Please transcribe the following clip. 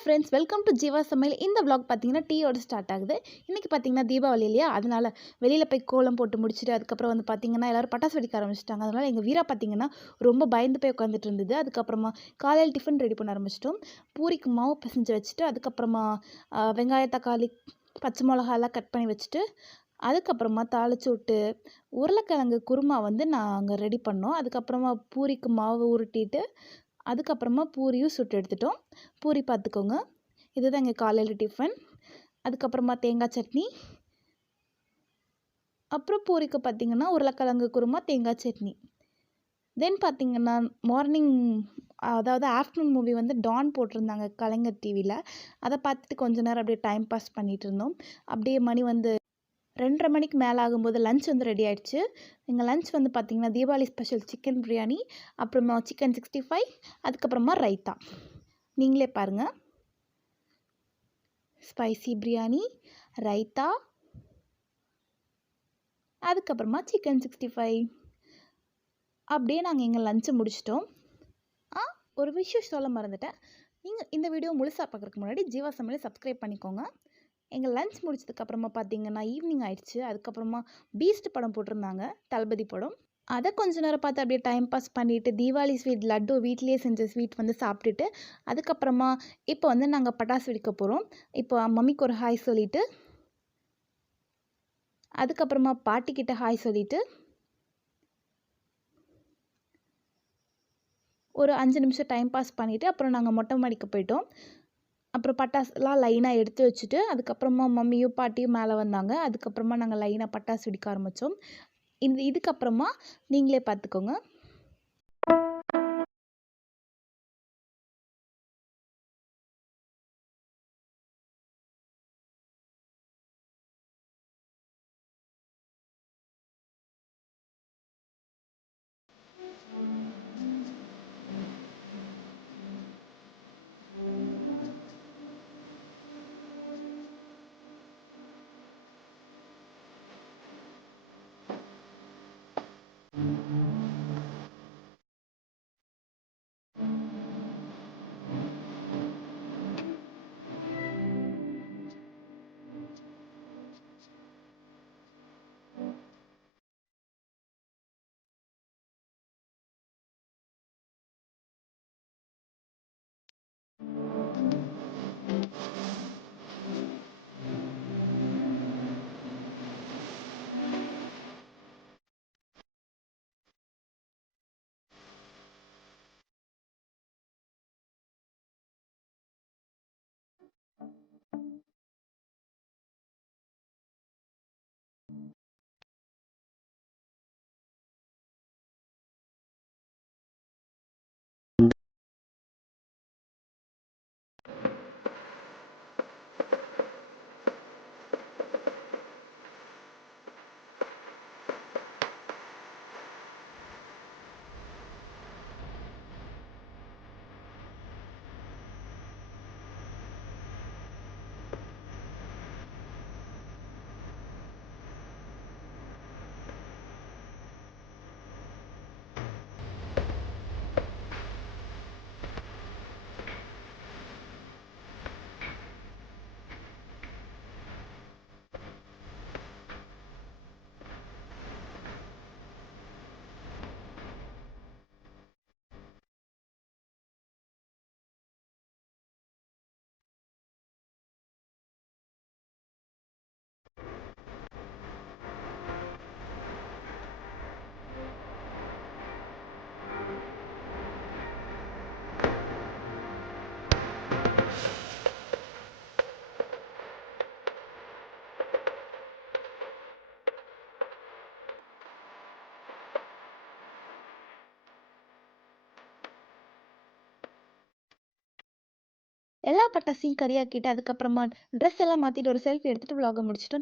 Friends, welcome to Jeeva சமையல். இந்த vlog பார்த்தீங்கன்னா டீயோட ஸ்டார்ட் ஆகுது. இன்றைக்கி பார்த்தீங்கன்னா தீபாவளி இல்லையா, அதனால் வெளியில் போய் கோலம் போட்டு முடிச்சுட்டு அதுக்கப்புறம் வந்து பார்த்தீங்கன்னா எல்லோரும் பட்டாசு வெடிக்க ஆரம்பிச்சிட்டாங்க. அதனால் எங்கள் வீரா பார்த்தீங்கன்னா ரொம்ப பயந்து போய் உட்காந்துட்டு இருந்தது. அதுக்கப்புறமா காலையில் டிஃபன் ரெடி பண்ண ஆரம்பிச்சிட்டோம். பூரிக்கு மாவு பிசைஞ்சு வச்சுட்டு அதுக்கப்புறமா வெங்காயம், தக்காளி, பச்சை மிளகாலாம் கட் பண்ணி வச்சுட்டு அதுக்கப்புறமா தாளிச்சு விட்டு உருளைக்கிழங்கு குருமா வந்து நாங்கள் ரெடி பண்ணோம். அதுக்கப்புறமா பூரிக்கு மாவு உருட்டிட்டு அதுக்கப்புறமா பூரியும் சுட்டு எடுத்துட்டோம். பூரி பார்த்துக்கோங்க, இதுதான் எங்கள் காலையில் டிஃபன். அதுக்கப்புறமா தேங்காய் சட்னி, அப்புறம் பூரிக்கு பார்த்திங்கன்னா உருளைக்கிழங்கு குருமா, தேங்காய் சட்னி. தென் பார்த்திங்கன்னா மார்னிங், அதாவது ஆஃப்டர்நூன் மூவி வந்து டான் போட்டிருந்தாங்க கலைஞர் டிவியில். அதை பார்த்துட்டு கொஞ்ச நேரம் அப்படியே டைம் பாஸ் பண்ணிகிட்டு இருந்தோம். அப்படியே மணி வந்து 2:30 மணிக்கு மேலே ஆகும்போது லன்ச் வந்து ரெடி ஆகிடுச்சு. எங்கள் லன்ச் வந்து பார்த்திங்கன்னா தீபாவளி ஸ்பெஷல் சிக்கன் பிரியாணி, அப்புறமா சிக்கன் 65, அதுக்கப்புறமா ரைத்தா. நீங்களே பாருங்கள். ஸ்பைசி பிரியாணி, ரைத்தா, அதுக்கப்புறமா சிக்கன் 65. அப்படியே நாங்கள் எங்கள் லஞ்சை முடிச்சிட்டோம். ஒரு விஷயம் சொல்ல மறந்துட்டேன். நீங்கள் இந்த வீடியோ முழுசாக பார்க்குறதுக்கு முன்னாடி ஜீவா சமையலை சப்ஸ்கிரைப் பண்ணிக்கோங்க. எங்கள் லன்ச் முடிச்சதுக்கப்புறமா பார்த்திங்கன்னா ஈவினிங் ஆகிடுச்சு. அதுக்கப்புறமா பீஸ்ட் படம் போட்டிருந்தாங்க, தளபதி படம். அதை கொஞ்ச நேரம் பார்த்து அப்படியே டைம் பாஸ் பண்ணிவிட்டு தீபாவளி ஸ்வீட் லட்டு வீட்லேயே செஞ்ச ஸ்வீட் வந்து சாப்பிட்டுட்டு அதுக்கப்புறமா இப்போ வந்து நாங்கள் பட்டாசு வெடிக்க போகிறோம். இப்போ மம்மிக்கு ஒரு ஹாய் சொல்லிவிட்டு அதுக்கப்புறமா பாட்டிக்கிட்ட ஹாய் சொல்லிவிட்டு ஒரு 5 நிமிஷம் டைம் பாஸ் பண்ணிவிட்டு அப்புறம் நாங்கள் மொட்டை மாடிக்கு போயிட்டோம். அப்புறம் பட்டாசுலாம் லைனாக எடுத்து வச்சுட்டு அதுக்கப்புறமா மம்மியும் பாட்டியும் மேலே வந்தாங்க. அதுக்கப்புறமா நாங்கள் லைனாக பட்டாசு வெடிக்க ஆரம்பித்தோம். இதுக்கப்புறமா நீங்களே பார்த்துக்கோங்க. எல்லா பட்டாசையும் கரியாக்கிட்டு அதுக்கப்புறமா ட்ரெஸ் எல்லாம் மாற்றிட்டு ஒரு செல்ஃபி எடுத்துகிட்டு vlog முடிச்சிட்டோம்.